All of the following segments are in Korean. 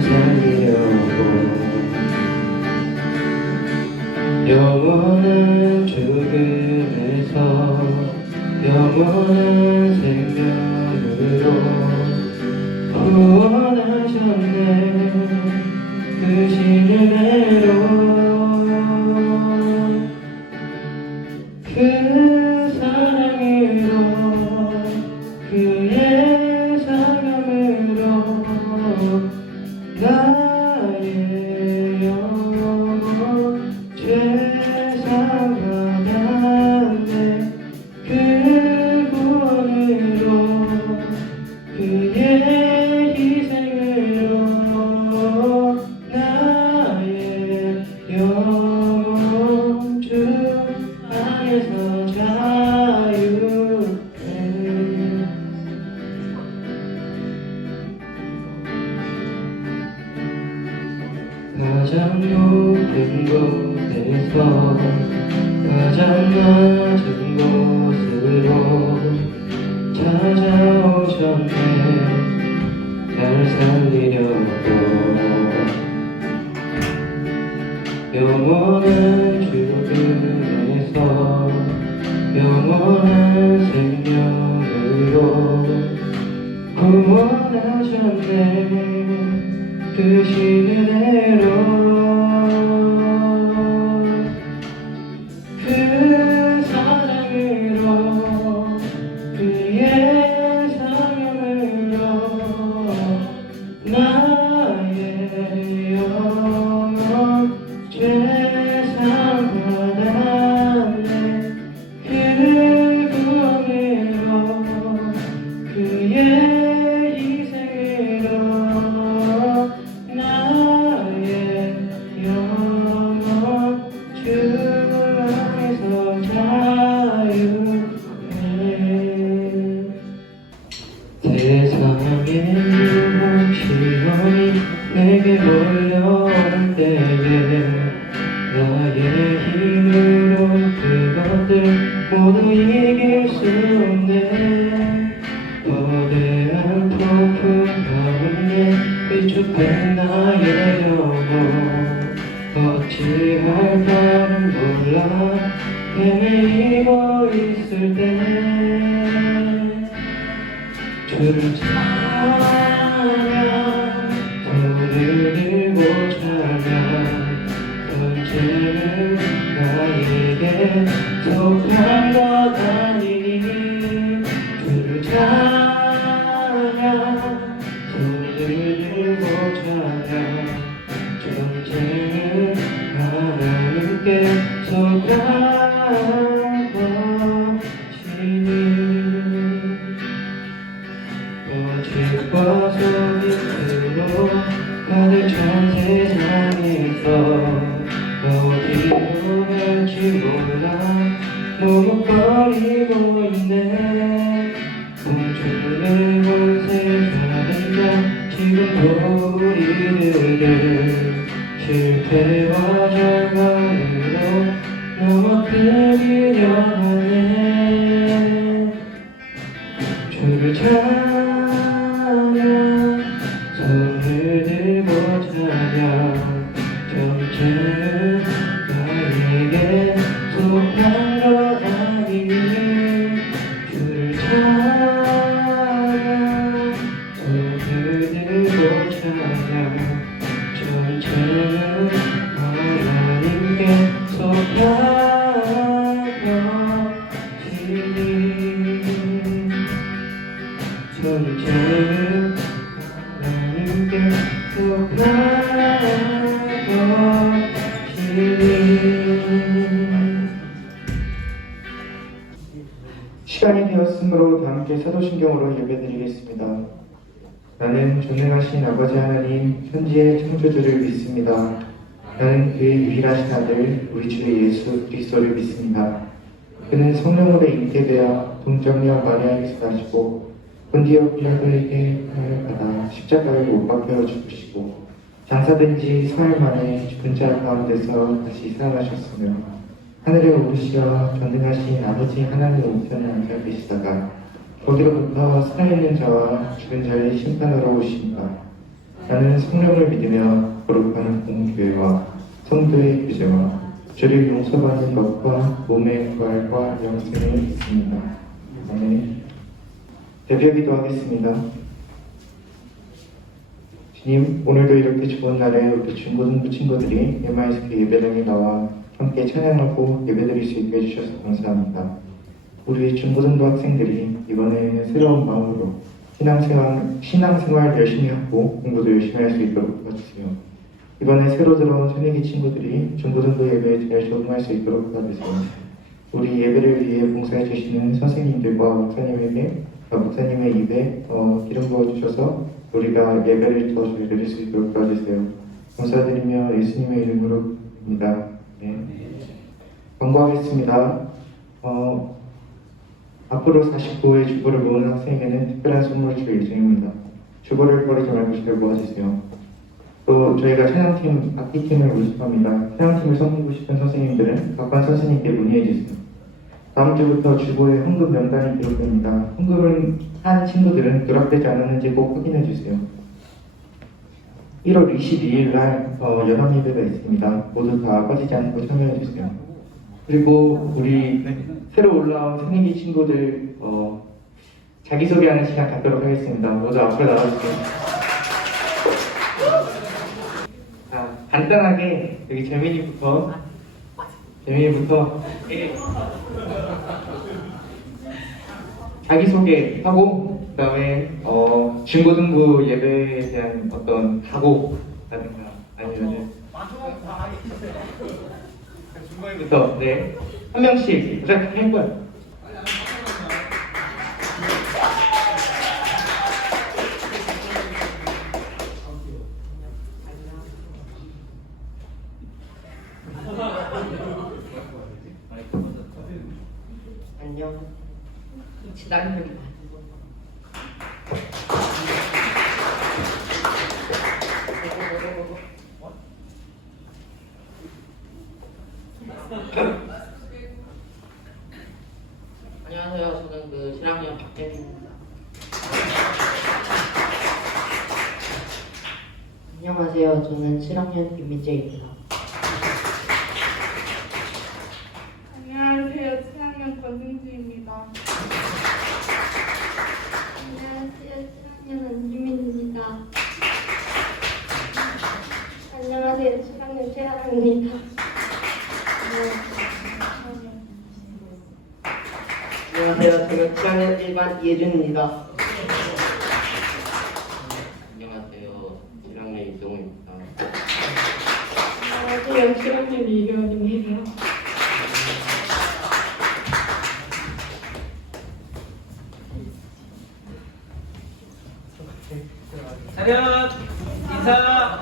살리려고 영원한 죽음에서 영원한 생명으로 구원하셨네. 그 신은혜로 그 사랑으로 그의 사랑으로 나의 영혼 죄사받았네. 그 구원으로 그의 희생으로 나의 영혼 주 안에서 자유해. 가장 높은 곳에서 가장 낮은 곳으로 찾아오셨네. 날 살리려고 영원한 죽음에서 영원한 생명으로 구원하셨네. 그 신은혜로 그 사랑으로 그의 사랑으로 나의 영혼 죄사받았네. 그 구원으로 그의 희생으로 나의 영혼 주 안에서 자유해. 세상의 유혹 시험이 내게 몰려올 때에 나의 힘으로 그것들 모두 이길 수 없네. 거대한 폭풍 가운데 위축된 나의 영혼 어찌할 바를 몰라 헤매이고 있을 때 주를 찬양 손을 들고 찬양 전쟁은 나에게 속한 것 아니니 주를 찬양 손을 들고 찬양 전쟁은 하나님께 속한 것이니 거짓과 속임수로 가득 찬 세상에서 어디로 갈지 몰라 머뭇거리고 있네. 공중의 권세 가진 자 지금도 우리들을 실패와 절망으로 넘어뜨리려 하네. 주를 찬양 손을 들고 찬양 전쟁은 나에게 속한 것 아니니 주를 찬양 손을 들고 찬양 전쟁은 하나님께 속한 것이니 전쟁은 하나님께 속한 것이니. 시간이 되었으므로 함께 사도신경으로 예배드리겠습니다. 나는 전능하신 아버지 하나님 천지의 창조주를 믿습니다. 나는 그의 유일하신 아들 우리 주 예수 그리스도를 믿습니다. 그는 성령으로 잉태되어 동정녀 마리아에게서 나시고 본디오 빌라도에게 하을 받아 십자가에 못 박혀 죽으시고 장사된 지 사흘 만에 죽은 자 가운데서 다시 살아나셨으며 하늘에 오르시어 전능하신 아버지 하나님 우편에 앉아 계시다가 거기로부터 살아있는 자와 죽은 자의 심판하러 오십니다. 나는 성령을 믿으며 거룩한 공교회와 성도의 규제와 죄를 용서받는 것과 몸의 부활과 영생을 믿습니다. 아멘. 대표기도 하겠습니다. 주님, 오늘도 이렇게 좋은 날에 우리 중고등부 친구들이 MISK 예배당에 나와 함께 찬양하고 예배드릴 수 있게 해주셔서 감사합니다. 우리 중고등부 학생들이 이번에는 새로운 마음으로 신앙생활 열심히 하고 공부도 열심히 할 수 있도록 도와주세요. 이번에 새로 들어온 새내기 친구들이 중고등부 예배에 잘 적응할 수 있도록 도와주세요. 우리 예배를 위해 봉사해 주시는 선생님들과 목사님의 입에 기름 부어주셔서 우리가 예배를 더 잘 드릴 수 있도록 도와주세요. 감사드리며 예수님의 이름으로 입니다. 네. 광고하겠습니다. 앞으로 49회 주보를 모은 학생에게는 특별한 선물을 줄 예정입니다. 주보를 버리지 말고 잘 모아주세요. 또 저희가 찬양팀, 악기팀을 모집합니다. 찬양팀을 섬기고 싶은 선생님들은 각반 선생님께 문의해주세요. 다음 주부터 주보에 헌금 명단이 기록됩니다. 헌금을 한 친구들은 누락되지 않았는지 꼭 확인해주세요. 1월 22일 날 연합 예배가 있습니다. 모두 다 빠지지 않고 참여해주세요. 그리고 우리 새로 올라온 새내기 친구들 자기소개하는 시간 갖도록 하겠습니다. 모두 앞으로 나와주세요. 자, 간단하게 여기 재민이부터 자기소개하고 그 다음에 중고등부 예배에 대한 어떤 각오라든가 아니면 중고등부터 네, 한 명씩 부탁할 거예요. 안녕. 나는 여기. 안녕하세요. 저는 그 7학년 박재민입니다. 안녕하세요. 저는 7학년 김민재입니다. 안녕하세요. 7학년 권승주입니다. 안녕하세요. 7학년 안주민입니다. 안녕하세요. 7학년 최하랑입니다. 안녕하세요. 저는 7학년 1반 이혜준입니다. 안녕하세요. 7학년 이동우입니다. 안녕하세요. 7학년 이경입니다. 차렷! 인사!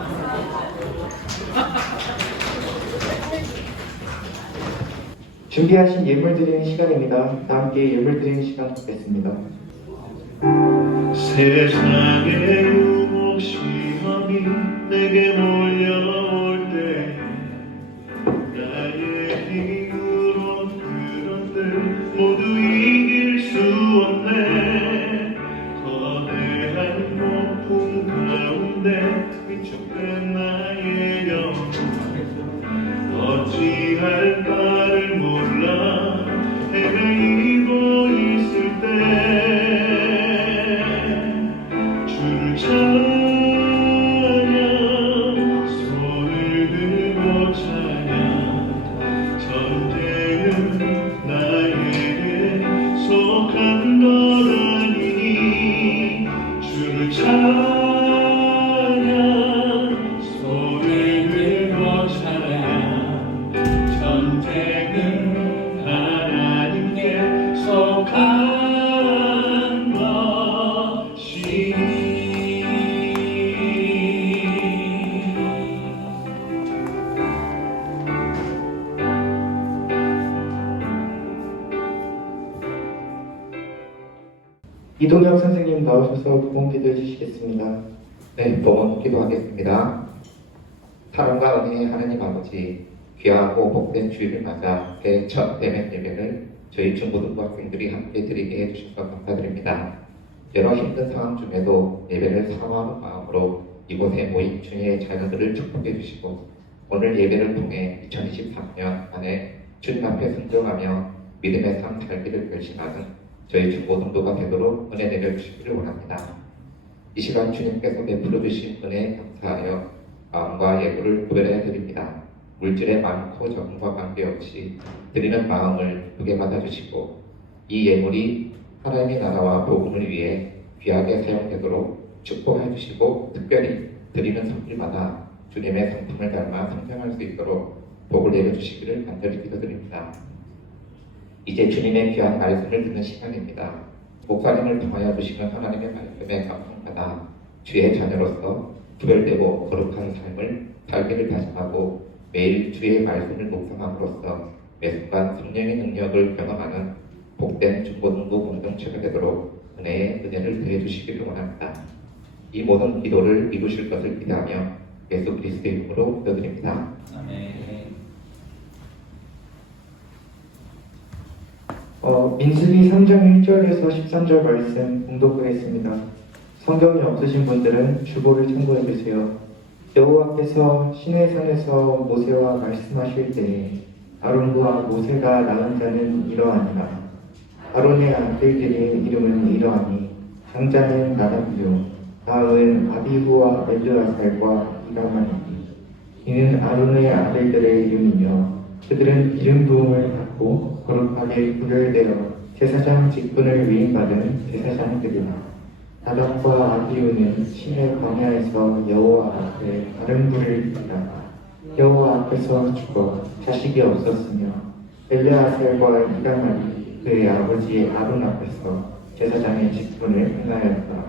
준비하신 예물 드리는 시간입니다. 다 함께 예물 드리는 시간 갖겠습니다. 세상의 유혹 시험이 내게 몰려올 때 나의 힘으로 그런 들 모두 이길 수 없네. 거대한 폭풍 가운데 위축된 나의 영혼 어찌할 바를 몰라 헤매이고 있을 때 주를 찬양 손을 들고 찬양 전쟁은 나에게 속한 것 아니니 주를 찬양 손을 들고 찬양 전쟁은 하나님께 속한 것이니 이동혁 선생님 나오셔서 부흥 기도해 주시겠습니다. 네, 또 기도하겠습니다. 사랑과 은혜의 하나님 아버지, 귀하고 복된 주일을 맞아 첫 대면 예배를 저희 중고등부 학생들이 함께 드리게 해주셔서 감사드립니다. 여러 힘든 상황 중에도 예배를 사모하는 마음으로 이곳에 모인 주님의 자녀들을 축복해 주시고 오늘 예배를 통해 2023년 안에 주님 앞에 순종하며 믿음의 삶 살기를 결심하는 저희 중고등부가 되도록 은혜 내려주시기를 원합니다. 이 시간 주님께서 베풀어 주신 은혜에 감사하여 마음과 예물을 구별해 드립니다. 물질의 많고 적음과 관계없이 드리는 마음을 크게 받아주시고 이 예물이 하나님의 나라와 복음을 위해 귀하게 사용되도록 축복해 주시고 특별히 드리는 선물마다 주님의 성품을 닮아 성장할 수 있도록 복을 내려주시기를 간절히 기도드립니다. 이제 주님의 귀한 말씀을 듣는 시간입니다. 목사님을 통하여 주시는 하나님의 말씀에 감동받아 주의 자녀로서 구별되고 거룩한 삶을 살기를 다짐하고 매일 주의 말씀을 묵상함으로써 매순간 성령의 능력을 경험하는 복된 중고등부 공동체가 되도록 은혜의 은혜를 더해 주시기를 원합니다. 이 모든 기도를 이루실 것을 기대하며 예수 그리스도의 이름으로 기도드립니다. 아멘. 민수기 3장 1절에서 13절 말씀 공독하겠습니다. 성경이 없으신 분들은 주보를 참고해 주세요. 여호와께서 시내산에서 모세와 말씀하실 때에 아론과 모세가 낳은 자는 이러하니라. 아론의 아들들의 이름은 이러하니 장자는 나답이요 다음은 아비후와 엘르아살과 이라마니니 이는 아론의 아들들의 이름이며 그들은 기름 부음을 받고 거룩하게 구별되어 제사장 직분을 위임받은 제사장들이라. 나답과 아비후는 신의 광야에서 여호와 앞에 다른 불을 피다 여호와 앞에서 죽어 자식이 없었으며 엘르아살과 이라마니 그의 아버지 아론 앞에서 제사장의 직분을 행하였다.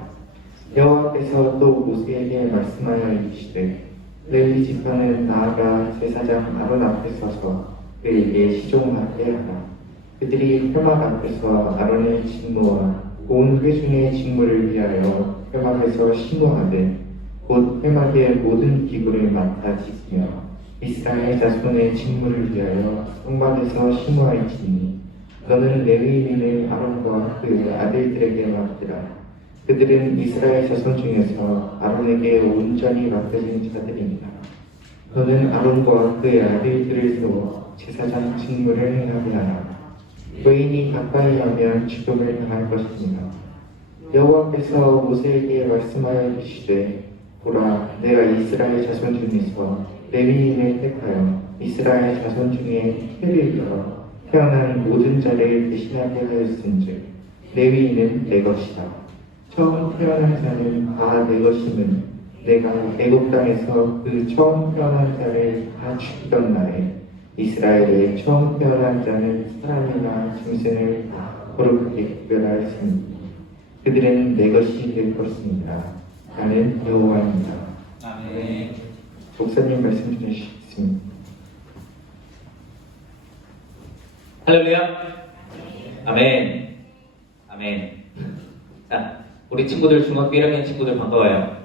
여호와께서 또 모세에게 말씀하여 이르시되 레위 지파는 나아가 제사장 아론 앞에 서서 그에게 시종하게 하라. 그들이 회막 앞에서 아론의 직무와 온 회중의 직무를 위하여 회막에서 심호하되 곧 회막의 모든 기구를 맡아 지키며 이스라엘 자손의 직무를 위하여 성막에서 심호할지니 너는 레위인을 아론과 그 아들들에게 맡으라. 그들은 이스라엘 자손 중에서 아론에게 온전히 맡겨진 자들입니다. 너는 아론과 그의 아들들을 세워 제사장 직무를 행하게 하라. 외인이 가까이 하면 죽음을 당할 것입니다. 여호와께서 모세에게 말씀하여 이르시되 보라 내가 이스라엘 자손 중에서 레위인을 택하여 이스라엘 자손 중에 해를 이어 태어난 모든 자를 대신하게 하였은즉 레위인은 내 것이다. 처음 태어난 자는 다 내 것임은 내가 애굽 땅에서 그 처음 태어난 자를 다 죽이던 날에 이스라엘의 처음 태어난 자는 사람이나 짐승을 다 거룩하게 구별하였으니 그들은 내 것이 될 것입니다. 나는 여호와입니다. 아멘. 목사님 말씀 주시겠습니다. 할렐루야. 아멘. 아멘. 자, 우리 친구들 중학교 1학년 친구들 반가워요.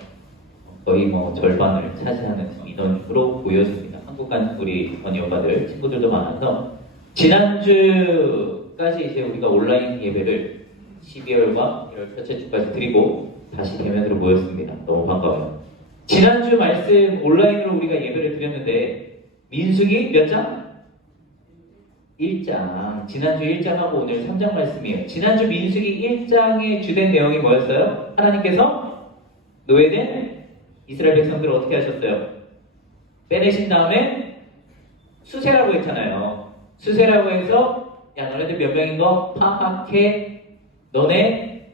거의 절반을 차지하는 인원으로 보였습니다. 한국 간 우리 번역가들 친구들도 많아서 지난주까지 이제 우리가 온라인 예배를 12월과 1월 첫째 주까지 드리고 다시 대면으로 모였습니다. 너무 반가워요. 지난주 말씀 온라인으로 우리가 예배를 드렸는데 민수기 몇 장? 1장. 지난주 1장하고 오늘 3장 말씀이에요. 지난주 민수기 1장의 주된 내용이 뭐였어요? 하나님께서 노예된 이스라엘 백성들을 어떻게 하셨어요? 빼내신 다음에 수세라고 했잖아요. 수세라고 해서 야 너네들 몇 명인 거 파악해. 너네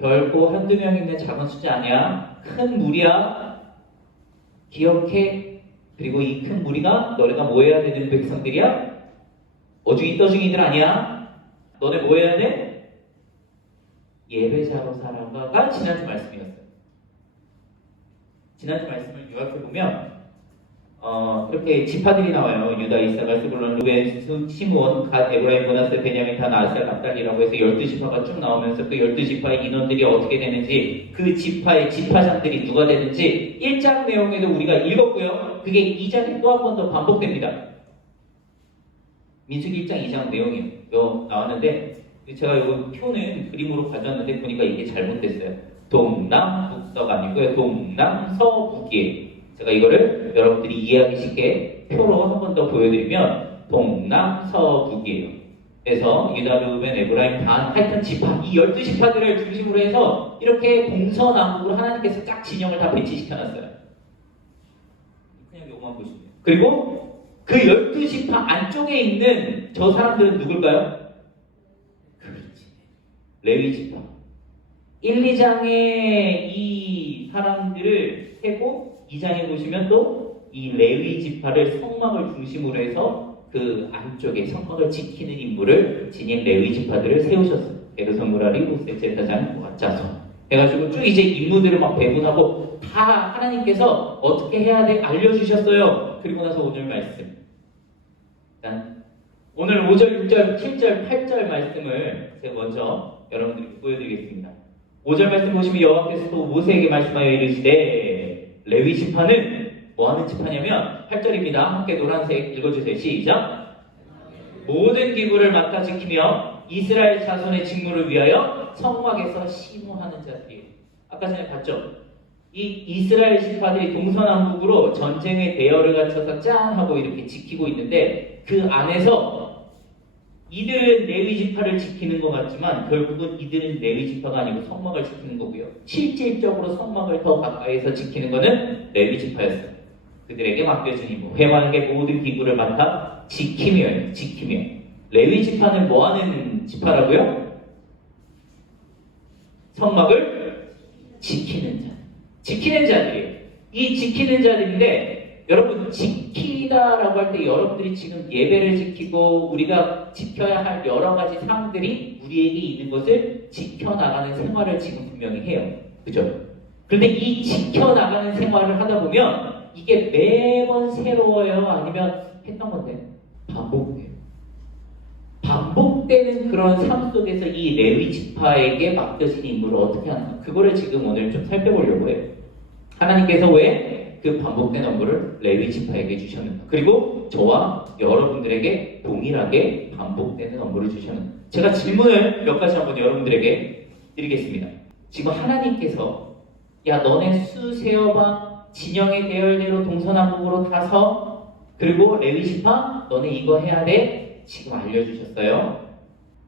결코 한두 명 있는 작은 숫자 아니야. 큰 무리야. 기억해. 그리고 이 큰 무리가 너네가 뭐 해야 되는 백성들이야? 어중이 떠중이들 아니야? 너네 뭐 해야 돼? 예배자로 살아가가 지난주 말씀이었어요. 지난주 말씀을 요약해보면 이렇게 지파들이 나와요. 유다, 이사갈, 스불론, 루벤, 시므온, 갓, 에브라임, 므낫세, 베냐민, 단, 아셀, 납달리라고 해서 12지파가 쭉 나오면서 그 12지파의 인원들이 어떻게 되는지 그 지파의 지파장들이 누가 되는지 1장 내용에도 우리가 읽었고요. 그게 2장에 또 한 번 더 반복됩니다. 민수기 1장 2장 내용이 나왔는데 제가 이거 표는 그림으로 가져왔는데 보니까 이게 잘못됐어요. 동남북서가 아니고요. 동남서북이에요. 제가 이거를 여러분들이 이해하기 쉽게 표로 한 번 더 보여드리면 동남서북이에요. 그래서 유다, 르우벤, 에브라임, 단, 하여튼 지파, 이 12지파들을 중심으로 해서 이렇게 동서남북으로 하나님께서 딱 진영을 다 배치시켜놨어요. 그냥 요거만 보시면 돼요. 그리고 그 12지파 안쪽에 있는 저 사람들은 누굴까요? 그렇지. 레위지파. 1, 2장에 이 사람들을 세고 2장에 보시면 또 이 레위지파를 성막을 중심으로 해서 그 안쪽에 성막을 지키는 인물을 지닌 레위지파들을 세우셨어요. 에르서, 무라리, 호세, 제사장, 와짜서 해가지고 쭉 이제 인물들을 막 배분하고 다 하나님께서 어떻게 해야 돼 알려주셨어요. 그리고 나서 오늘 말씀. 일단 오늘 5절, 6절, 7절, 8절 말씀을 제가 먼저 여러분들께 보여드리겠습니다. 5절 말씀 보시면 여호와께서 또 모세에게 말씀하여 이르시되 레위 지파는 뭐 하는 지파냐면 8절입니다. 함께 노란색 읽어주세요. 시작. 모든 기구를 맡아 지키며 이스라엘 자손의 직무를 위하여 성막에서 심호하는 자들이에요. 아까 전에 봤죠? 이 이스라엘 지파들이 동서남북으로 전쟁의 대열을 갖춰서 짠 하고 이렇게 지키고 있는데 그 안에서 이들은 레위 지파를 지키는 것 같지만 결국은 이들은 레위 지파가 아니고 성막을 지키는 거고요. 실질적으로 성막을 더 가까이에서 지키는 것은 레위 지파였어요. 그들에게 맡겨진 임무, 회막의 모든 기구를 맡아 지키며 레위 지파는 뭐 하는 지파라고요? 성막을 지키는 자들이에요. 이 지키는 자들인데 여러분 지키다라고 할 때 여러분들이 지금 예배를 지키고 우리가 지켜야 할 여러 가지 사항들이 우리에게 있는 것을 지켜나가는 생활을 지금 분명히 해요. 그죠? 그런데 이 지켜나가는 생활을 하다 보면 이게 매번 새로워요? 아니면 했던 건데 반복돼요. 반복되는 그런 삶 속에서 이 레위 지파에게 맡겨진 임무를 어떻게 하는가 그거를 지금 오늘 좀 살펴보려고 해요. 하나님께서 왜 그 반복된 업무를 레위 지파에게 주셨는가 그리고 저와 여러분들에게 동일하게 반복되는 업무를 주셨는가 제가 질문을 몇 가지 한번 여러분들에게 드리겠습니다. 지금 하나님께서 야 너네 수 세어봐 진영의 대열대로 동서남북으로 다서 그리고 레위 지파 너네 이거 해야 돼 지금 알려주셨어요.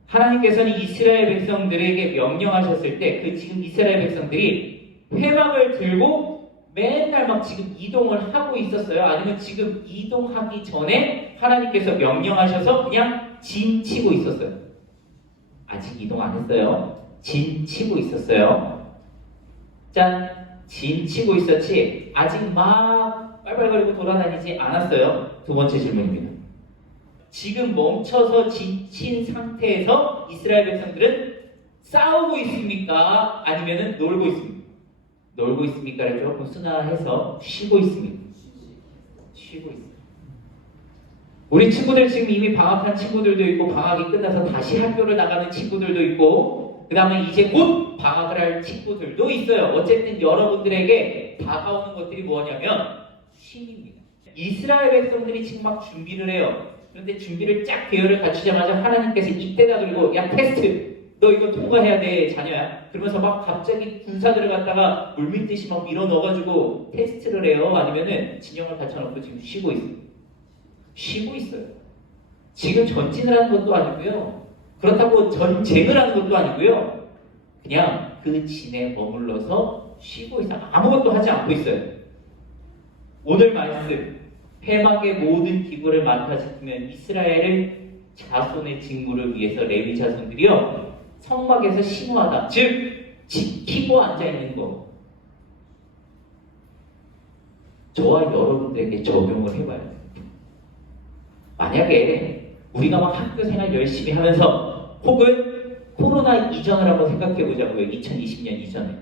하나님께서는 이스라엘 백성들에게 명령하셨을 때 그 지금 이스라엘 백성들이 회막을 들고 맨날 막 지금 이동을 하고 있었어요. 아니면 지금 이동하기 전에 하나님께서 명령하셔서 그냥 진 치고 있었어요. 아직 이동 안 했어요. 진 치고 있었어요. 짠, 진 치고 있었지 아직 막 빨빨거리고 돌아다니지 않았어요. 두 번째 질문입니다. 지금 멈춰서 지친 상태에서 이스라엘 백성들은 싸우고 있습니까? 아니면 놀고 있습니까? 놀고 있습니까를 조금 순화해서 쉬고 있습니다. 쉬고 있어요. 우리 친구들 지금 이미 방학한 친구들도 있고 방학이 끝나서 다시 학교를 나가는 친구들도 있고 그 다음에 이제 곧 방학을 할 친구들도 있어요. 어쨌든 여러분들에게 다가오는 것들이 뭐냐면 쉼입니다. 이스라엘 백성들이 지금 막 준비를 해요. 그런데 준비를 쫙 계열을 갖추자마자 하나님께서 이때다 그리고 야 테스트 너 이거 통과해야 돼 자녀야 그러면서 막 갑자기 군사들을 갖다가 물밀듯이 막 밀어 넣어가지고 테스트를 해요. 아니면은 진영을 갖춰놓고 지금 쉬고 있어요. 지금 전진을 하는 것도 아니고요. 그렇다고 전쟁을 하는 것도 아니고요. 그냥 그 진에 머물러서 쉬고 있어요. 아무것도 하지 않고 있어요. 오늘 말씀 회막의 모든 기구를 맡아 지키면 이스라엘을 자손의 직무를 위해서 레위 자손들이요 성막에서 심호하다 즉 지키고 앉아있는 거 저와 여러분들에게 적용을 해봐야 돼요. 만약에 우리가 막 학교 생활 열심히 하면서 혹은 코로나 이전을 한번 생각해 보자고요. 2020년 이전에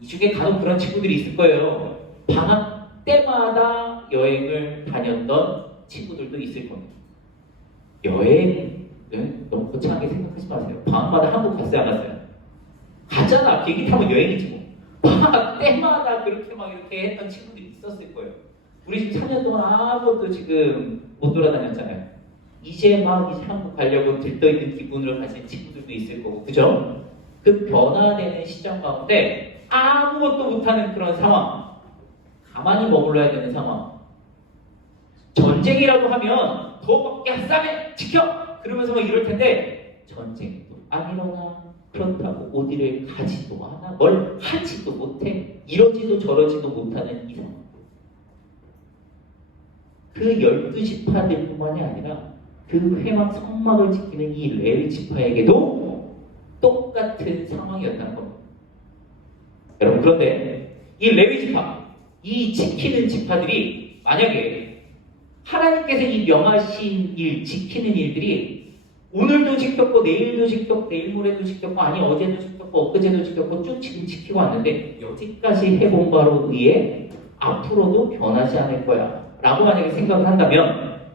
이 중에 간혹 그런 친구들이 있을 거예요. 방학 때마다 여행을 다녔던 친구들도 있을 겁니다. 여행은 너무 거창하게 생각하지 마세요. 방학마다 한국 갔어요, 안 갔어요? 갔잖아. 비행기 타면 여행이지 뭐. 방학 때마다 그렇게 막 이렇게 했던 친구들이 있었을 거예요. 우리 지금 3년 동안 아무것도 지금 못 돌아다녔잖아요. 이제 한국 가려고 들떠있는 기분을 가진 친구들도 있을 거고, 그죠? 그 변화되는 시점 가운데 아무것도 못하는 그런 상황, 가만히 머물러야 되는 상황. 전쟁이라고 하면 더 야 싸매 지켜 그러면서 막 이럴 텐데 전쟁도 안 일어나. 그렇다고 어디를 가지도 않아. 뭘 하지도 못해. 이러지도 저러지도 못하는 이 상황. 그 12지파들 뿐만이 아니라 그 회막 성막을 지키는 이 레위 지파에게도 똑같은 상황이었다는 겁니다. 여러분, 그런데 이 레위 지파, 이 지키는 지파들이 만약에 하나님께서 이 명하신 일, 지키는 일들이 오늘도 지켰고 내일도 지켰고 내일 모레도 지켰고 아니 어제도 지켰고 엊그제도 지켰고 쭉 지금 지키고 왔는데 여기까지 해본 바로 의해 앞으로도 변하지 않을 거야 라고 만약에 생각을 한다면,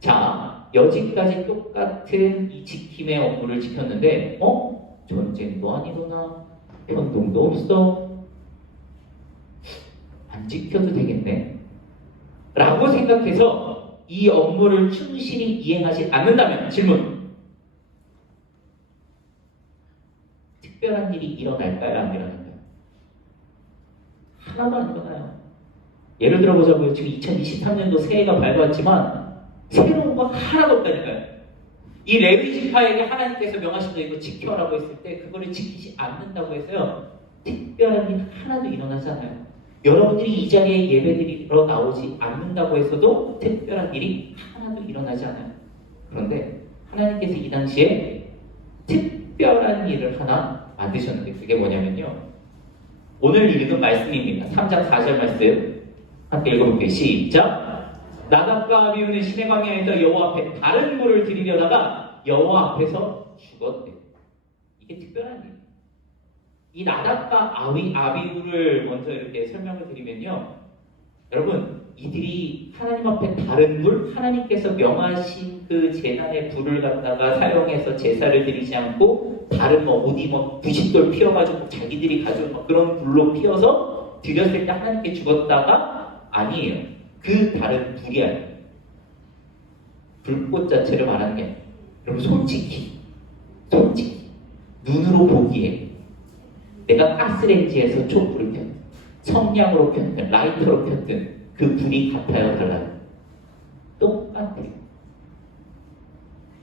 자, 여지까지 똑같은 이 지킴의 업무를 지켰는데 전쟁도 안 일어나, 변동도 없어, 안 지켜도 되겠네 라고 생각해서 이 업무를 충실히 이행하지 않는다면, 질문, 특별한 일이 일어날까요? 안 일어날까요? 하나도 안 일어나요. 예를 들어보자고요. 지금 2023년도 새해가 밝았지만 새로운 건 하나도 없다니까요. 이 레위 지파에게 하나님께서 명하신 거 이거 지켜라고 했을 때 그거를 지키지 않는다고 해서요, 특별한 일 하나도 일어나지 않아요. 여러분들이 이 자리에 예배드리러 나오지 않는다고 해서도 특별한 일이 하나도 일어나지 않아요. 그런데 하나님께서 이 당시에 특별한 일을 하나 만드셨는데 그게 뭐냐면요, 오늘 읽은 말씀입니다. 3장 4절 말씀 함께 읽어볼게요. 시작. 나답과 아비후는 시내 광야에서 여호와 앞에 다른 물을 드리려다가 여호와 앞에서 죽었대. 이게 특별한 일. 이 나답과 아비후를 먼저 이렇게 설명을 드리면요, 여러분, 이들이 하나님 앞에 다른 불, 하나님께서 명하신 그 제단의 불을 갖다가 사용해서 제사를 드리지 않고 다른 어디 부싯돌 피워가지고 자기들이 가져온 그런 불로 피워서 드렸을 때 하나님께 죽었다가 아니에요. 그 다른 불이 아니에요. 불꽃 자체를 말하는 게 아니에요. 여러분, 솔직히 눈으로 보기에 내가 가스레인지에서 촛불을 켰든 성냥으로 켰든 라이터로 켰든 그 불이 같아요, 달라요? 똑같아요.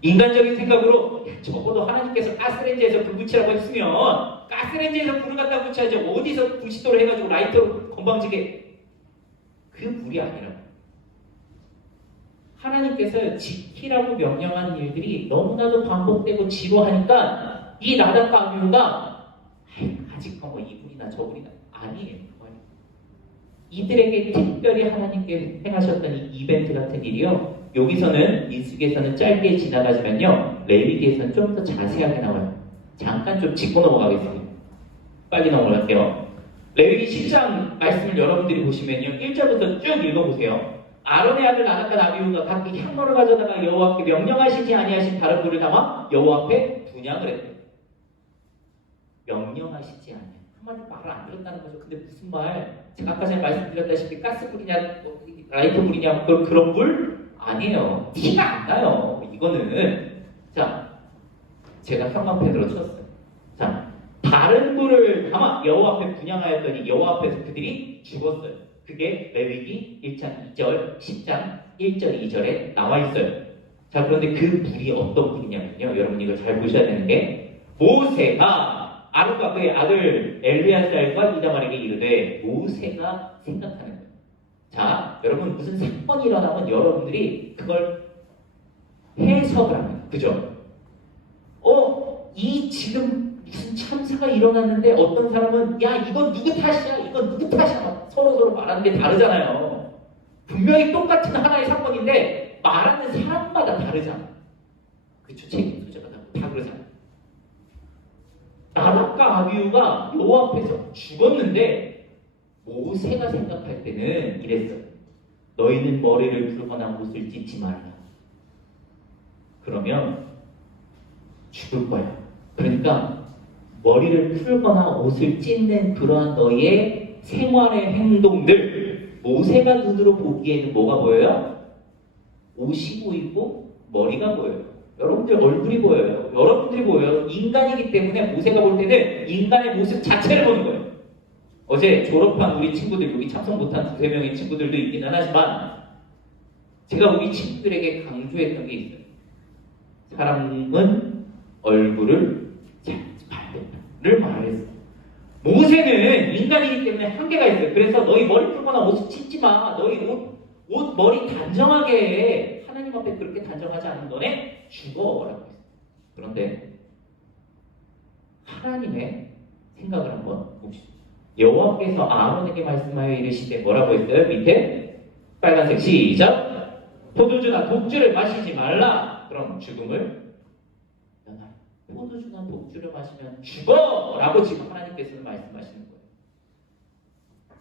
인간적인 생각으로 적어도 하나님께서 가스레인지에서 불 붙이라고 했으면 가스레인지에서 불을 갖다 붙여야지 어디서 부싯돌을 해가지고 라이터로 건방지게. 그 불이 아니라 하나님께서 지키라고 명령한 일들이 너무나도 반복되고 지루하니까 이 나답과 아비후가 아직 이 불이나 저 불이나 아니에요. 이들에게 특별히 하나님께 행하셨던 이 이벤트 같은 일이요, 여기서는 민수기에서는 짧게 지나가지만요 레위기에서는 좀 더 자세하게 나와요. 잠깐 좀 짚고 넘어가겠습니다. 빨리 넘어갈게요. 레위기 10장 말씀을 여러분들이 보시면요, 1절부터 쭉 읽어보세요. 아론의 아들 나답과 아비후가 각기 향로를 가져다가 여호와께 명령하시지 아니하신 다른 불을 담아 여호와 앞에 분향을 했대요. 명령하시지 않아요. 한마디로 말을 안 들었다는 거죠. 근데 무슨 말? 제가 아까 전에 말씀드렸다시피 가스불이냐 라이터 불이냐 그런 불 아니에요. 티가 안 나요. 이거는. 자, 제가 형광펜으로 쳤어요. 자, 다른 불을 담아 여호와 앞에 분향하였더니 여호와 앞에서 그들이 죽었어요. 그게 레위기 1장 2절, 10장 1절, 2절에 나와 있어요. 자, 그런데 그 불이 어떤 불이냐면요, 여러분 이걸 잘 보셔야 되는 게, 모세가 아론과 그의 아들 엘리아살과 이다말에게 이르되, 모세가 생각하는 거예요. 자, 여러분 무슨 사건이 일어나면 여러분들이 그걸 해석을 합니다. 그죠? 이 지금 무슨 참사가 일어났는데 어떤 사람은 야 이건 누구 탓이야, 이건 누구 탓이야, 서로 말하는 게 다르잖아요. 분명히 똑같은 하나의 사건인데 말하는 사람마다 다르잖아. 그쵸? 책임 소재가 다 그러잖아. 나답과 아비후가 여호와 앞에서 죽었는데 모세가 생각할 때는 이랬어요. 너희는 머리를 풀거나 옷을 찢지 말라. 그러면 죽을 거야. 그러니까 머리를 풀거나 옷을 찢는 그러한 너희의 생활의 행동들, 모세가 눈으로 보기에는 뭐가 보여요? 옷이 보이고 머리가 보여요. 여러분들 얼굴이 보여요. 여러분들이 보여요. 인간이기 때문에 모세가 볼 때는 인간의 모습 자체를 보는 거예요. 어제 졸업한 우리 친구들, 여기 참석 못한 두세 명의 친구들도 있기는 하지만 제가 우리 친구들에게 강조했던 게 있어요. 사람은 얼굴을 잘 봐야 된다를 말했어요. 모세는 인간이기 때문에 한계가 있어요. 그래서 너희 머리 풀거나 옷을 찢지 마. 너희 옷 머리 단정하게 해. 하나님 앞에 그렇게 단정하지 않은 너네 죽어라고 했어요. 그런데 하나님의 생각을 한번 봅시다. 여호와께서 아론에게 말씀하여 이르시되 뭐라고 했어요? 밑에 빨간색 시작. 포도주나 독주를 마시지 말라. 그럼 죽음을 면하라. 포도주나 독주를 마시면 죽어라고 지금 하나님께서는 말씀하시는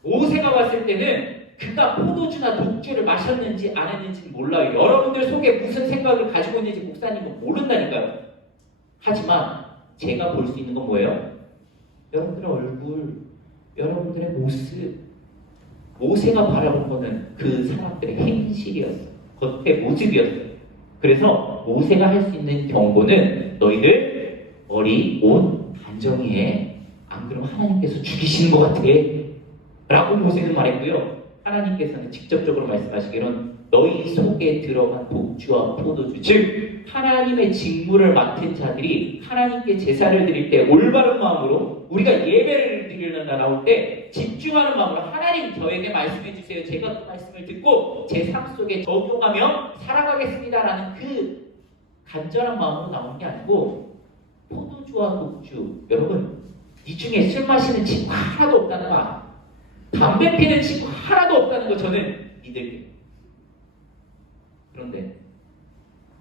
거예요. 모세가 봤을 때는 그가 포도주나 독주를 마셨는지 안 했는지 몰라요. 여러분들 속에 무슨 생각을 가지고 있는지 목사님은 모른다니까요. 하지만 제가 볼 수 있는 건 뭐예요? 여러분들의 얼굴, 여러분들의 모습. 모세가 바라본 거는 그 사람들의 행실이었어요. 겉의 모습이었어요. 그래서 모세가 할 수 있는 경고는 너희들 머리, 옷 단정히 해. 안 그러면 하나님께서 죽이시는 것 같아. 라고 모세는 말했고요. 하나님께서는 직접적으로 말씀하시기로는 너희 속에 들어간 독주와 포도주, 즉 하나님의 직무를 맡은 자들이 하나님께 제사를 드릴 때 올바른 마음으로 우리가 예배를 드리려다 나올 때 집중하는 마음으로 하나님 저에게 말씀해 주세요. 제가 그 말씀을 듣고 제 삶 속에 적용하며 살아가겠습니다라는 그 간절한 마음으로 나오는 게 아니고 포도주와 독주, 여러분 이 중에 술 마시는 친구 하나도 없다는 거, 담배 피는 친구 하나도 없다는 거 저는 믿을게요. 그런데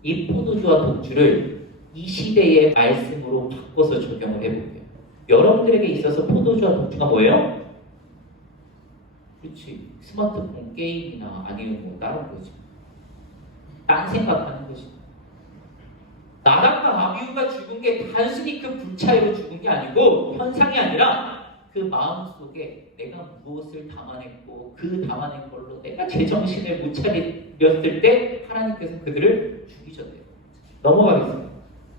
이 포도주와 독주를 이 시대의 말씀으로 바꿔서 적용을 해볼게요. 여러분들에게 있어서 포도주와 독주가 뭐예요? 그렇지, 스마트폰 게임이나 아니면 뭐 다른 거지. 딴 생각하는 거지. 나답과 아비후가 죽은 게 단순히 그 불차이로 죽은 게 아니고 현상이 아니라 그 마음속에 내가 무엇을 담아냈고 그 담아낸 걸로 내가 제정신을 못 차렸을 때 하나님께서 그들을 죽이셨대요. 넘어가겠습니다.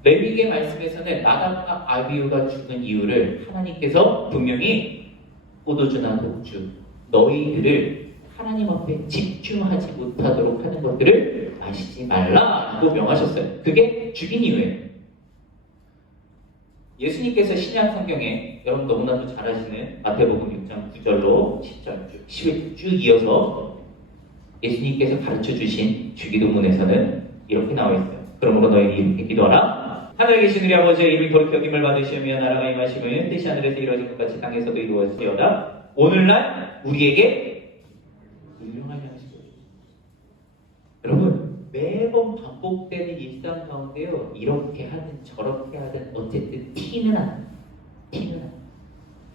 레위기의 말씀에서는 나답과 아비후가 죽은 이유를 하나님께서 분명히 포도주나 독주, 너희들을 하나님 앞에 집중하지 못하도록 하는 것들을 마시지 말라고 명하셨어요. 그게 죽인 이유예요. 예수님께서 신약 성경에 여러분 너무나도 잘 아시는 마태복음 6장 9절로 10절, 11절 쭉 이어서 예수님께서 가르쳐 주신 주기도문에서는 이렇게 나와 있어요. 그러므로 너희는 이렇게 기도하라. 하늘에 계신 우리 아버지의 이름이 거룩히 여김을 받으시며 나라가 임하시면 뜻이 하늘에서 이루어진 것 같이 땅에서도 이루어지리어다. 오늘날 우리에게 율령하게 하시고 여러분 매번 반복되는 일상 가운데요 이렇게 하든 저렇게 하든 어쨌든 티는 안 나요.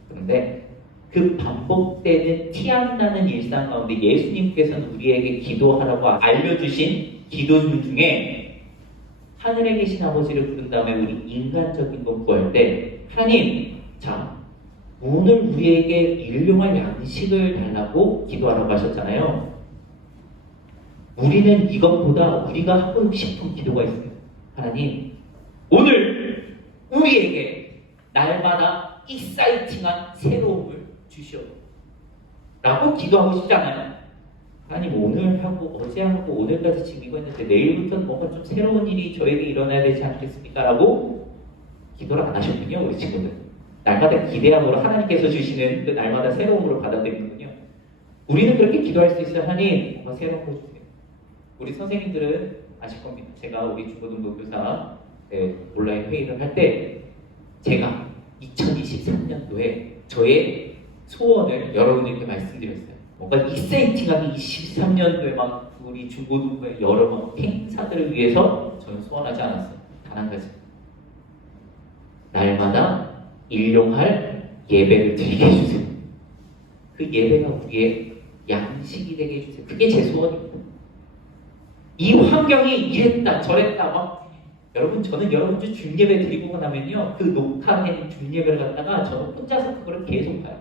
그런데 그 반복되는 티 안 나는 일상 가운데 예수님께서는 우리에게 기도하라고 알려주신 기도 중에 하늘에 계신 아버지를 부른 다음에 우리 인간적인 거 구할 때 하나님, 자 오늘 우리에게 일용할 양식을 달라고 기도하라고 하셨잖아요. 우리는 이것보다 우리가 하고 싶은 기도가 있습니다. 하나님, 오늘 우리에게 날마다 익사이팅한 새로움을 주시오 라고 기도하고 싶지 않아요? 하나님, 오늘 하고 어제 하고 오늘까지 지금 이거 했는데 내일부터는 뭔가 좀 새로운 일이 저에게 일어나야 되지 않겠습니까? 라고 기도를 안 하셨군요. 우리 친구들 날마다 기대함으로 하나님께서 주시는 그 날마다 새로움으로 받아들이는군요. 우리는 그렇게 기도할 수 있어요. 하나님, 뭔가 새로운 거 주세요. 우리 선생님들은 아실 겁니다. 제가 우리 중고등부 교사 온라인 회의를 할 때 제가 2023년도에 저의 소원을 여러분들께 말씀드렸어요. 뭔가 익사이팅하게 23년도에 막 우리 중고등부의 여러 행사들을 위해서 저는 소원하지 않았어요. 단 한 가지. 날마다 일용할 예배를 드리게 해주세요. 그 예배가 우리의 양식이 되게 해주세요. 그게 제 소원입니다. 이 환경이 이랬다 저랬다 막 여러분 저는 여러분들 중예배 드리고 나면요 그 녹화된 중예배를 갖다가 저는 혼자서 그거를 계속 봐요.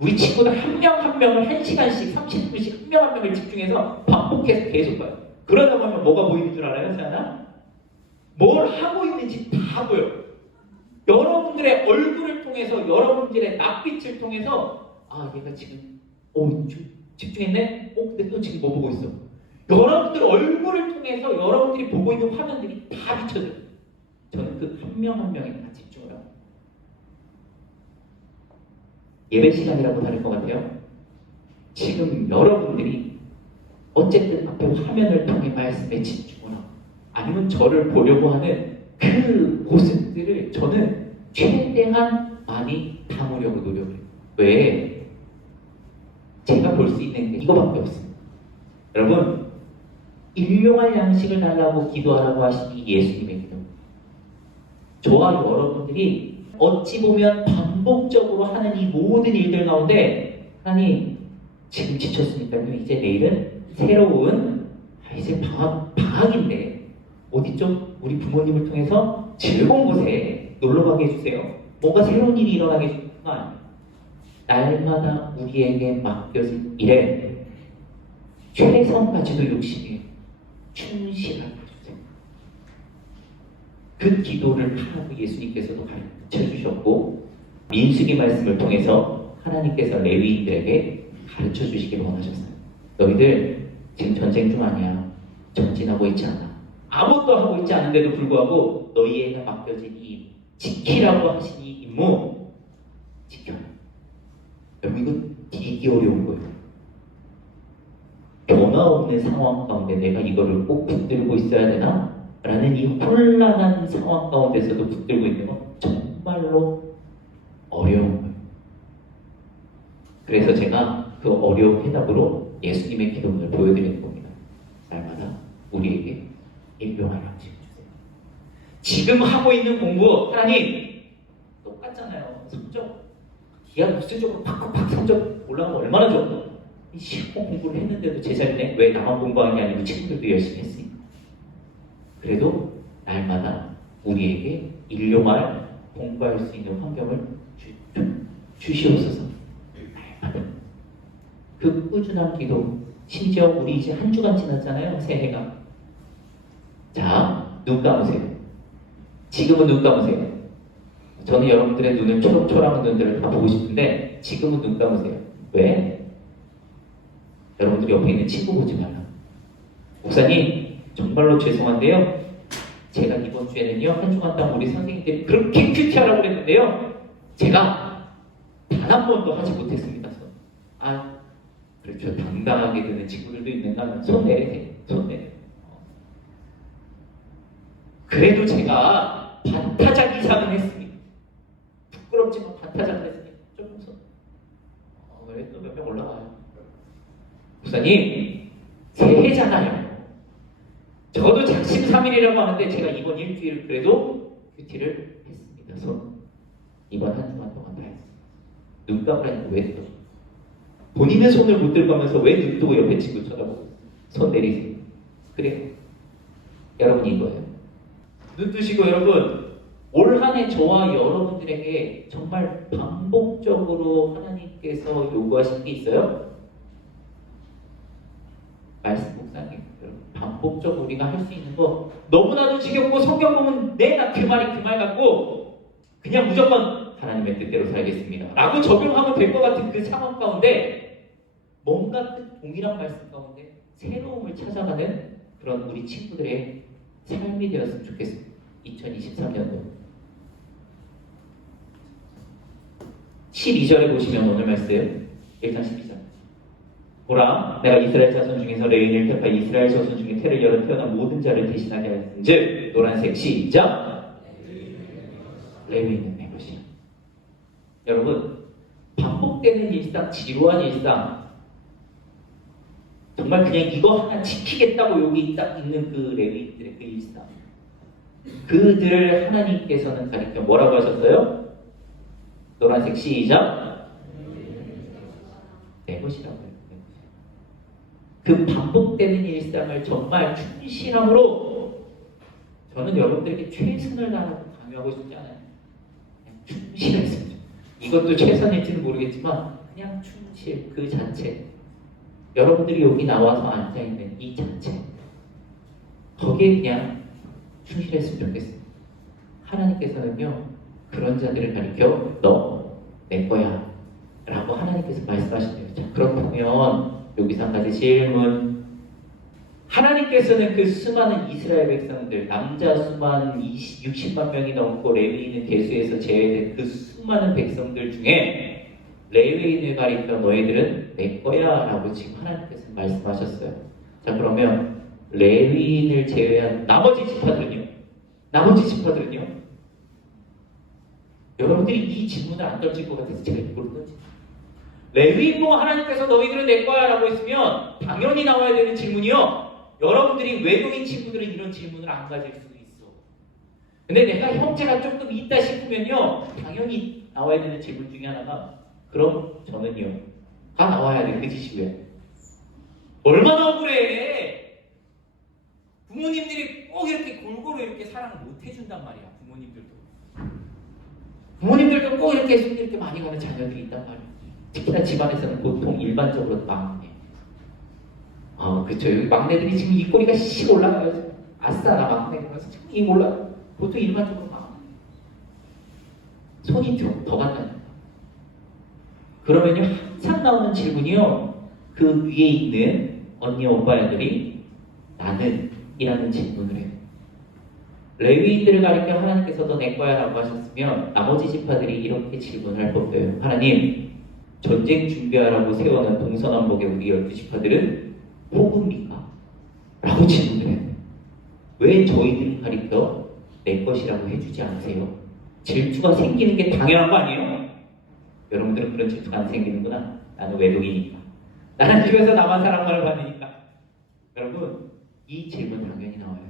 우리 친구들 한 명 한 명을 1시간씩 30분씩 한 명 한 명을 집중해서 반복해서 계속 봐요. 그러다 보면 뭐가 보이는 줄 알아요? 자나? 뭘 하고 있는지 다 보여. 여러분들의 얼굴을 통해서, 여러분들의 낯빛을 통해서, 아, 얘가 지금, 집중했네? 근데 또 지금 뭐 보고 있어? 여러분들 얼굴을 통해서 여러분들이 보고 있는 화면들이 다 비춰져요. 저는 그 한 명 한 명에 다 집중을 하고. 예배 시간이라고 다를 것 같아요. 지금 여러분들이 어쨌든 앞에 화면을 통해 말씀에 집중을 하고, 아니면 저를 보려고 하는 그 모습들을 저는 최대한 많이 담으려고 노력해요. 왜? 제가 볼 수 있는 게 이거밖에 없습니다. 여러분, 일용할 양식을 달라고 기도하라고 하신 이 예수님의 기도. 저와 여러분들이 어찌 보면 반복적으로 하는 이 모든 일들 가운데, 하나님, 지금 지쳤으니까요. 이제 내일은 새로운, 이제 방학인데, 어디 좀 우리 부모님을 통해서 즐거운 곳에 놀러 가게 해주세요. 뭔가 새로운 일이 일어나게 해주는 거 아니에요. 날마다 우리에게 맡겨진 일에 최선까지도 욕심이 충실하게 해주세요. 그 기도를 하라고 예수님께서도 가르쳐 주셨고, 민수기 말씀을 통해서 하나님께서 레위인들에게 가르쳐 주시길 원하셨어요. 너희들 지금 전쟁 중 아니야. 전진하고 있지 않아. 아무것도 하고 있지 않은데도 불구하고 너희에게 맡겨진 이 지키라고 하신 이 임무 지켜라. 여러분, 이거 되게 어려운 거예요. 변화 없는 상황 가운데 내가 이거를 꼭 붙들고 있어야 되나? 라는 이 혼란한 상황 가운데서도 붙들고 있는 건 정말로 어려운 거예요. 그래서 제가 그 어려운 해답으로 예수님의 기도문을 보여드리는 겁니다. 날마다 우리에게 일용할 양식을 주세요. 지금 하고 있는 공부, 하나님, 똑같잖아요. 성적, 기하 부수적으로 팍팍팍 성적 올라가면 얼마나 좋아. 이 시험 공부를 했는데도 제자리네. 왜 나만 공부하는 게 아니고 친구들도 열심히 했으니까. 그래도 날마다 우리에게 일용할 공부할 수 있는 환경을 주시옵소서. 날마다. 그 꾸준한 기도, 심지어 우리 이제 한 주간 지났잖아요. 새해가. 자, 눈 감으세요. 지금은 눈 감으세요. 저는 여러분들의 눈을 초록초록한 눈들을 다 보고 싶은데 지금은 눈 감으세요. 왜? 여러분들 옆에 있는 친구 보지 말라. 목사님, 정말로 죄송한데요. 제가 이번 주에는요, 한 주간 동안 우리 선생님들이 그렇게 큐티하라고 그랬는데요. 제가 단 한 번도 하지 못했습니다. 아, 그렇죠. 당당하게 되는 친구들도 있는가 하면 손 내리세요. 손 내리세요. 그래도 제가 반타작 이상은 했습니다. 부끄럽지만 반타작은 했습니다. 좀 웃어. 왜 또 몇 명 올라가요? 목사님, 새해잖아요. 저도 작심삼일이라고 하는데 제가 이번 일주일 그래도 큐티를 했습니다. 이번 한 주간 동안 다 했습니다. 눈 감으라니까 왜 또? 본인은 손을 못 들고 하면서 왜 눈 뜨고 옆에 친구 쳐다보고 손 내리세요. 그래요. 여러분이 이거예요. 눈 뜨시고 여러분, 올 한 해 저와 여러분들에게 정말 반복적으로 하나님께서 요구하신 게 있어요? 말씀 묵상이에요. 반복적으로 우리가 할 수 있는 거 너무나도 지겹고 성경 보면 내가 그 말이 그 말 같고 그냥 무조건 하나님의 뜻대로 살겠습니다 라고 적용하면 될 것 같은 그 상황 가운데 뭔가 그 동일한 말씀 가운데 새로움을 찾아가는 그런 우리 친구들의 삶이 되었으면 좋겠습니다. 2023년도 12절에 보시면 오늘 말씀 1장 12절 보라, 내가 이스라엘 자손 중에서 레위인을 택하여 이스라엘 자손 중에 태를 열어 태어난 모든 자를 대신하게 하였은즉 노란색 시작 레위인은 내 것이야. 여러분, 반복되는 일상, 지루한 일상, 정말 그냥 이거 하나 지키겠다고 여기 딱 있는 그 레위인들의 그 일상, 그들을 하나님께서는 가리켜 뭐라고 하셨어요? 노란색 시작 내 것이라고요. 그 반복되는 일상을 정말 충실함으로 저는 여러분들에게 최선을 다하고 강요하고 싶지 않아요. 그냥 충실했습니다. 이것도 최선일지는 모르겠지만 그냥 충실 그 자체, 여러분들이 여기 나와서 앉아있는 이 자체, 거기에 그냥 충실했으면 좋겠어요. 하나님께서는요, 그런 자들을 가리켜 너 내 거야 라고 하나님께서 말씀하신대요. 자, 그렇다면 여기서 한 가지 질문. 하나님께서는 그 수많은 이스라엘 백성들, 남자 수만 60만 명이 넘고 레위인은 계수에서 제외된 그 수많은 백성들 중에 레위인을 가리켜 너희들은 내 거야 라고 지금 하나님께서 말씀하셨어요. 자, 그러면 레위인을 제외한 나머지 지파들은요? 여러분들이 이 질문을 안 던질 것 같아서 제가 이걸 던집니다. 레위인 뭐 하나님께서 너희들은 내 거야 라고 했으면 당연히 나와야 되는 질문이요. 여러분들이 외국인 친구들은 이런 질문을 안 가질 수도 있어. 근데 내가 형제가 조금 있다 싶으면요, 당연히 나와야 되는 질문 중에 하나가 그럼 저는요, 다 나와야 돼. 그 지시고요. 얼마나 억울해. 부모님들이 꼭 이렇게 골고루 이렇게 사랑을 못 해준단 말이야. 부모님들도 꼭 이렇게 손이 이렇게 많이 가는 자녀들이 있단 말이야. 특히나 집안에서는 보통 일반적으로 막내. 그렇죠. 여기 막내들이 지금 이 꼬리가 씩 올라가요. 아싸, 나 막내 보면서 지금 이 올라. 보통 일반적으로 막내. 손이 더 간다니까. 그러면요, 항상 나오는 질문이요, 그 위에 있는 언니 오빠들이 나는 이라는 질문을 해요. 레위인들을 가리켜 하나님께서 너 내 거야 라고 하셨으면 나머지 지파들이 이렇게 질문할 법돼요. 하나님, 전쟁 준비하라고 세워놓은 동서남북의 우리 12지파들은 호구입니까? 라고 질문을 해요. 왜 저희들을 가리켜 내 것이라고 해주지 않으세요? 질투가 생기는 게 당연한 거 아니에요? 여러분들은 그런 질투가 안 생기는구나. 나는 외국이니까. 나는 집에서 나만 사랑만을 받으니까. 여러분, 이 질문 당연히 나와야 돼요.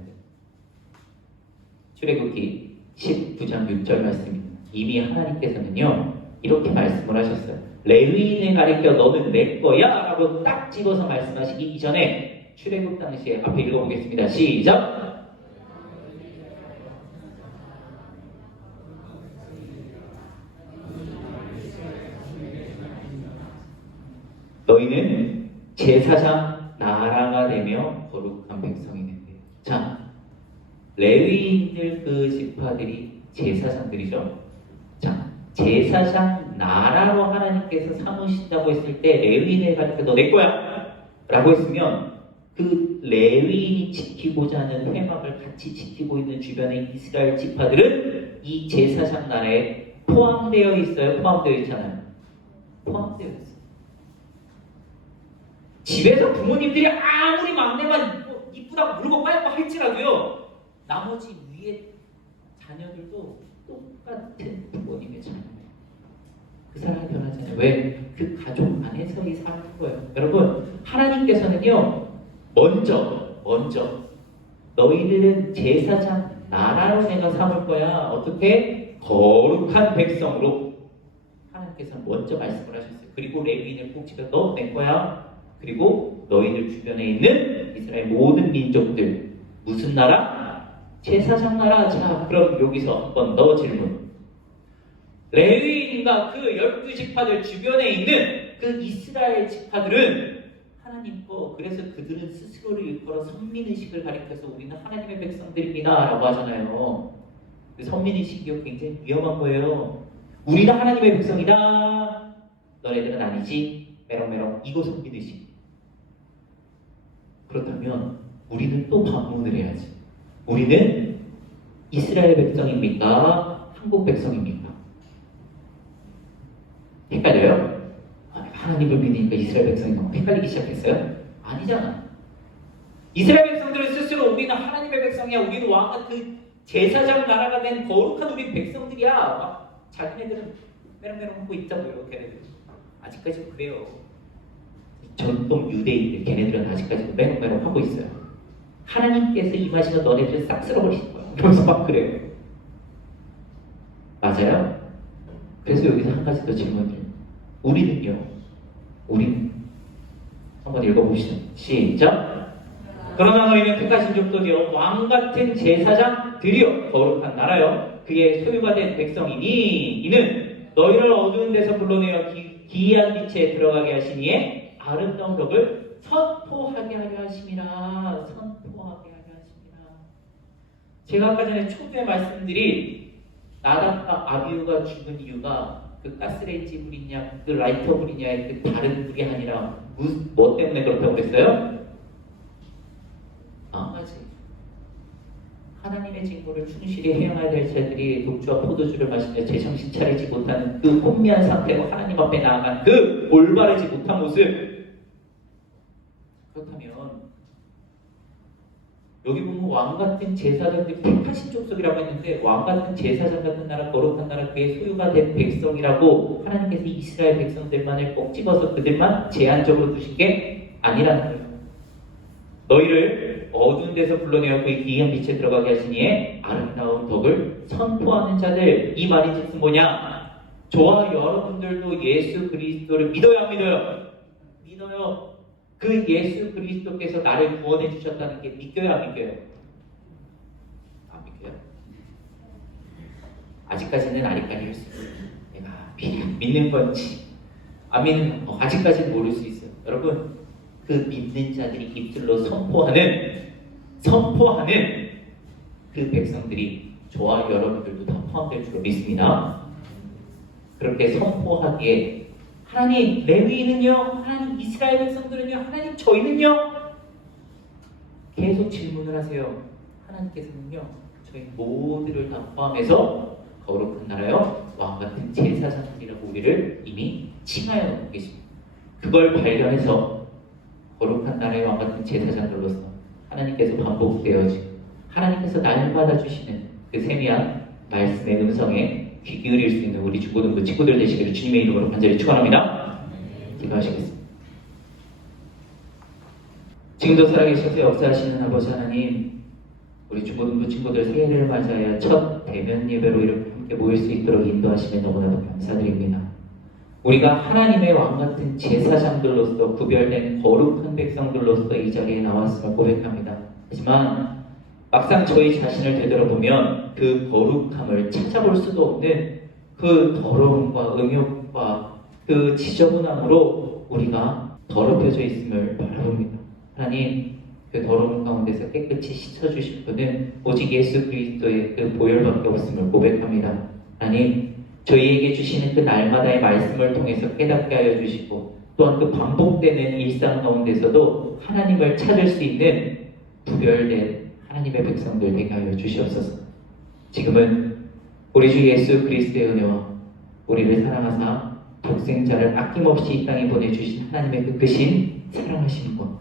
출애굽기 19장 6절 말씀입니다. 이미 하나님께서는요, 이렇게 말씀을 하셨어요. 레위인을 가리켜 너는 내 거야 라고 딱 집어서 말씀하시기 이전에 출애굽 당시에 앞에 읽어보겠습니다. 시작! 너희는 제사장 나라가 되며 거룩한 백성이 된대요. 자, 레위인들 그 지파들이 제사장들이죠. 자, 제사장 나라로 하나님께서 삼으신다고 했을 때 레위인을 가리켜 너 내 거야 라고 했으면 그 레위인이 지키고자 하는 회막을 같이 지키고 있는 주변의 이스라엘 지파들은 이 제사장 나라에 포함되어 있어요? 포함되어 있잖아요. 포함되어 있어요. 집에서 부모님들이 아무리 막내만 이쁘다고 물고 빨고 할지라도요, 나머지 위에 자녀들도 똑같은 부모님의 자녀예요. 그 사람이 변하잖아요. 왜? 그 가족 안에서 이 사는 거예요. 여러분, 하나님께서는요, 먼저 너희들은 제사장 나라로 내가 삼을 거야. 어떻게? 거룩한 백성으로 하나님께서는 먼저 말씀을 하셨어요. 그리고 레위인을 꼭 집어 너 내 거야. 그리고 너희들 주변에 있는 이스라엘 모든 민족들 무슨 나라? 제사장 나라. 자, 그럼 여기서 한번 더 질문. 레위인과 그 12지파들 주변에 있는 그 이스라엘 지파들은 하나님 거, 그래서 그들은 스스로를 일컬어 선민의식을 가리켜서 우리는 하나님의 백성들입니다 라고 하잖아요. 그 선민의식이 굉장히 위험한 거예요. 우리는 하나님의 백성이다, 너네들은 아니지, 메롱메롱. 이거 선민의식. 그렇다면 우리는 또 반문을 해야지. 우리는 이스라엘 백성입니까? 한국 백성입니까? 헷갈려요? 하나님을 믿으니까 이스라엘 백성이 너무 헷갈리기 시작했어요? 아니잖아. 이스라엘 백성들은 스스로 우리는 하나님의 백성이야, 우리는 왕과 그 제사장 나라가 된 거룩한 우리 백성들이야, 막 자기네들은 메롱메롱 하고 있다고요. 걔네들 아직까지도 그래요. 전통 유대인들, 걔네들은 아직까지도 메롱메롱 하고 있어요. 하나님께서 임하시면 너네들 싹 쓸어버리실 거야. 그러면서 막 그래요. 맞아요? 그래서 여기서 한 가지 더 질문드려요. 우리는 한번 읽어봅시다. 시작! 그러나 너희는 택하신 족속이요 왕같은 제사장들이요 거룩한 나라요 그의 소유가 된 백성이니 이는 너희를 어두운 데서 불러내어 기이한 빛에 들어가게 하시니에 아름다운 덕을 선포하게 하려 하심이라. 선포하게 하려 하심이라. 제가 아까 전에 초두에 말씀드린 나답과 아비후가 죽은 이유가 그 가스레인지 불이냐 그 라이터 불이냐의 그 다른 불이 아니라 뭐 때문에 그렇다고 그랬어요? 맞지. 하나님의 징조를 충실히 행해야 될 자들이 독주와 포도주를 마시며 제정신 차리지 못하는 그 혼미한 상태로 하나님 앞에 나아간 그 올바르지 못한 모습. 그렇다면 여기 보면 왕같은 제사장들이 택하신 족속이라고 했는데 왕같은 제사장 같은 나라 거룩한 나라 그의 소유가 된 백성이라고 하나님께서 이스라엘 백성들만을 꼭 집어서 그들만 제한적으로 두신 게 아니라는 거예요. 너희를 어두운 데서 불러내어 그의 기이한 빛에 들어가게 하시니 아름다운 덕을 선포하는 자들. 이 말이 즉슨 뭐냐? 저와 여러분들도 예수 그리스도를 믿어야 믿어요. 믿어요. 그 예수 그리스도께서 나를 구원해 주셨다는 게 믿겨요, 안 믿겨요? 안 믿겨요? 아직까지는 아리까리할 수 있어요. 내가 믿는 건지 안 믿는 건 아직까지는 모를 수 있어요. 여러분, 그 믿는 자들이 입술로 선포하는 그 백성들이 저와 여러분들도 다 포함될 줄로 믿습니다. 그렇게 선포하기에 하나님, 레위인은요? 하나님, 이스라엘 백성들은요? 하나님, 저희는요? 계속 질문을 하세요. 하나님께서는요, 저희 모두를 다 포함해서 거룩한 나라요, 왕같은 제사장들이라고 우리를 이미 칭하여 놓고 계십니다. 그걸 발견해서 거룩한 나라의 왕같은 제사장들로서 하나님께서 반복되어지고 하나님께서 날마다 주시는 그 세미한 말씀의 음성에 귀 기울일 수 있는 우리 중고등부 친구들 되시기를 주님의 이름으로 간절히 축원합니다. 기도하시겠습니다. 지금도 살아계셔서 역사하시는 아버지 하나님, 우리 중고등부 친구들 새해를 맞이하여 첫 대면 예배로 이렇게 함께 모일 수 있도록 인도하시면 너무나도 감사드립니다. 우리가 하나님의 왕같은 제사장들로서 구별된 거룩한 백성들로서 이 자리에 나왔음을 고백합니다. 하지만 막상 저희 자신을 되돌아보면 그 거룩함을 찾아볼 수도 없는 그 더러움과 음욕과 그 지저분함으로 우리가 더럽혀져 있음을 바라봅니다. 하나님, 그 더러움 가운데서 깨끗이 씻어주실 분은 오직 예수 그리스도의 그 보혈밖에 없음을 고백합니다. 하나님, 저희에게 주시는 그 날마다의 말씀을 통해서 깨닫게 하여 주시고 또한 그 반복되는 일상 가운데서도 하나님을 찾을 수 있는 구별된 하나님의 백성들 되게 하여 주시옵소서. 지금은 우리 주 예수 그리스도의 은혜와 우리를 사랑하사 독생자를 아낌없이 이 땅에 보내주신 하나님의 그 크신 사랑하심과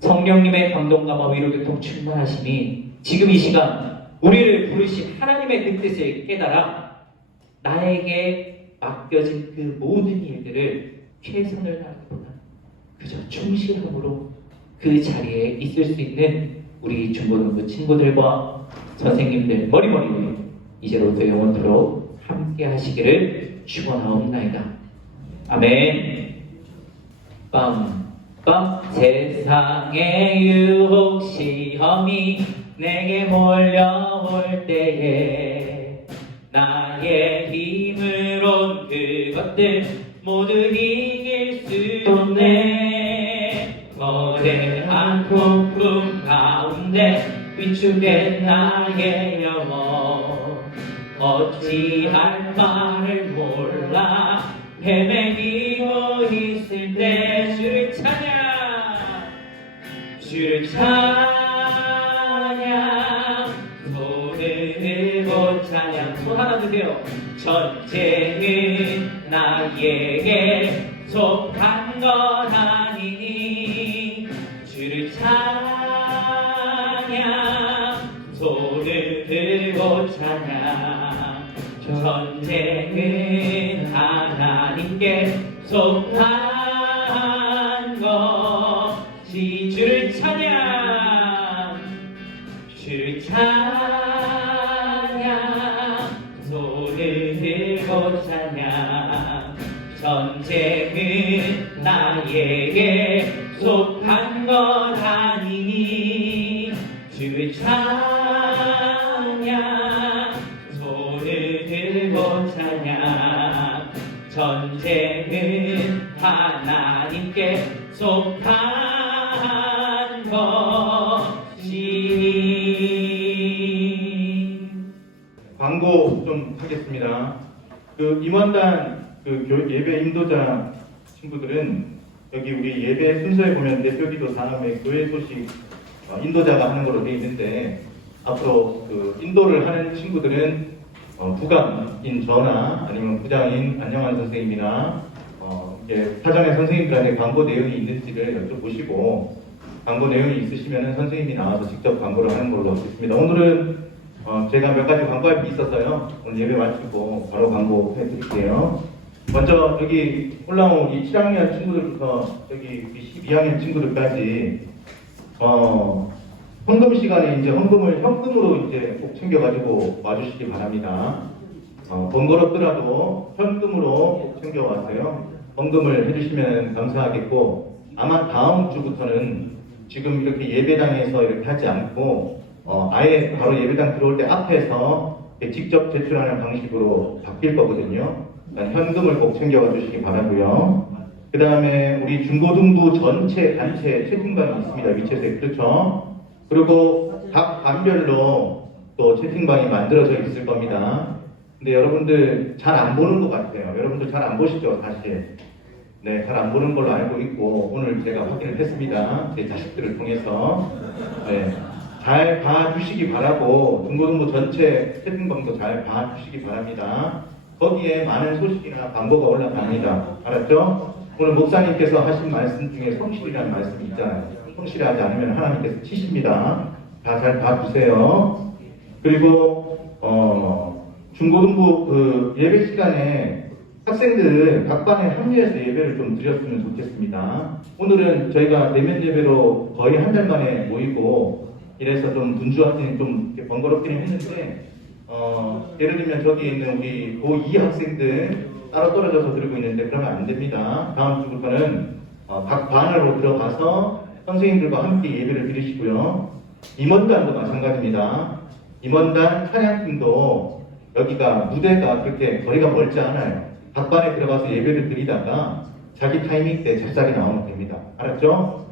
성령님의 감동감과 위로교통 충만하심이 지금 이 시간 우리를 부르신 하나님의 그 뜻을 깨달아 나에게 맡겨진 그 모든 일들을 최선을 다하기보다 그저 충실함으로 그 자리에 있을 수 있는 우리 중고등부 친구들과 선생님들 머리머리 이제로부터 영원토록 함께 하시기를 축원하옵나이다. 아멘. 빰빰. 세상의 유혹 시험이 내게 몰려올 때에 나의 힘으론 그것들 모두 이길 수 없네. 거대한 폭풍 가운데 위축된 나의 영혼 어찌할 바를 몰라 헤매기고 있을 때 주를 찬양 손을 들고 찬양 손 하나 드세요. 전쟁은 나에게 속한 것 아니니 주를 찬양 손을 들고 찬양 전쟁은 하나님께 속한 것이 주를 찬양 손을 들고 찬양 전쟁은 나에게 속한 것 아니니 주를 찬양 손을 들고 찬양 전쟁은 하나님께 속한 것이니 있겠습니다. 그 임원단 예배 인도자 친구들은 여기 우리 예배 순서에 보면 대표기도 다음에 교회 소식 인도자가 하는 걸로 되어 있는데 앞으로 그 인도를 하는 친구들은 부감인 저나 아니면 부장인 안녕한 선생님이나 이제 사전에 선생님들한테 광고 내용이 있는지를 여쭤보시고 광고 내용이 있으시면 선생님이 나와서 직접 광고를 하는 걸로 하겠습니다. 오늘은 제가 몇 가지 광고할 게 있어서요. 오늘 예배 마치고 바로 광고해 드릴게요. 먼저 여기 올라온 이 7학년 친구들부터 여기 12학년 친구들까지 헌금 시간에 이제 헌금을 현금으로 이제 꼭 챙겨가지고 와주시기 바랍니다. 번거롭더라도 현금으로 꼭 챙겨와서요. 헌금을 해주시면 감사하겠고 아마 다음 주부터는 지금 이렇게 예배당에서 이렇게 하지 않고 아예 바로 예배당 들어올 때 앞에서 직접 제출하는 방식으로 바뀔 거거든요. 그러니까 현금을 꼭 챙겨와 주시기 바라고요. 그 다음에 우리 중고등부 전체 단체 채팅방이 있습니다. 위챗에 그렇죠? 그리고 각 반별로 또 채팅방이 만들어져 있을 겁니다. 근데 여러분들 잘 안 보는 것 같아요. 여러분들 잘 안 보시죠, 사실. 네, 잘 안 보는 걸로 알고 있고 오늘 제가 확인을 했습니다. 제 자식들을 통해서. 네, 잘 봐주시기 바라고 중고등부 전체 채팅방도 잘 봐주시기 바랍니다. 거기에 많은 소식이나 광고가 올라갑니다. 알았죠? 오늘 목사님께서 하신 말씀 중에 성실이라는 말씀이 있잖아요. 성실하지 않으면 하나님께서 치십니다. 다 잘 봐주세요. 그리고 중고등부 그 예배 시간에 학생들 각 반에 합류해서 예배를 좀 드렸으면 좋겠습니다. 오늘은 저희가 내면 예배로 거의 한 달 만에 모이고 이래서 좀 분주하기는 좀 번거롭기는 했는데 예를 들면 저기 있는 우리 고2 학생들 따로 떨어져서 들고 있는데 그러면 안 됩니다. 다음 주부터는 각 반으로 들어가서 선생님들과 함께 예배를 드리시고요. 임원단도 마찬가지입니다. 임원단 찬양팀도 여기가 무대가 그렇게 거리가 멀지 않아요. 각 반에 들어가서 예배를 드리다가 자기 타이밍 때 잡자리 나오면 됩니다. 알았죠?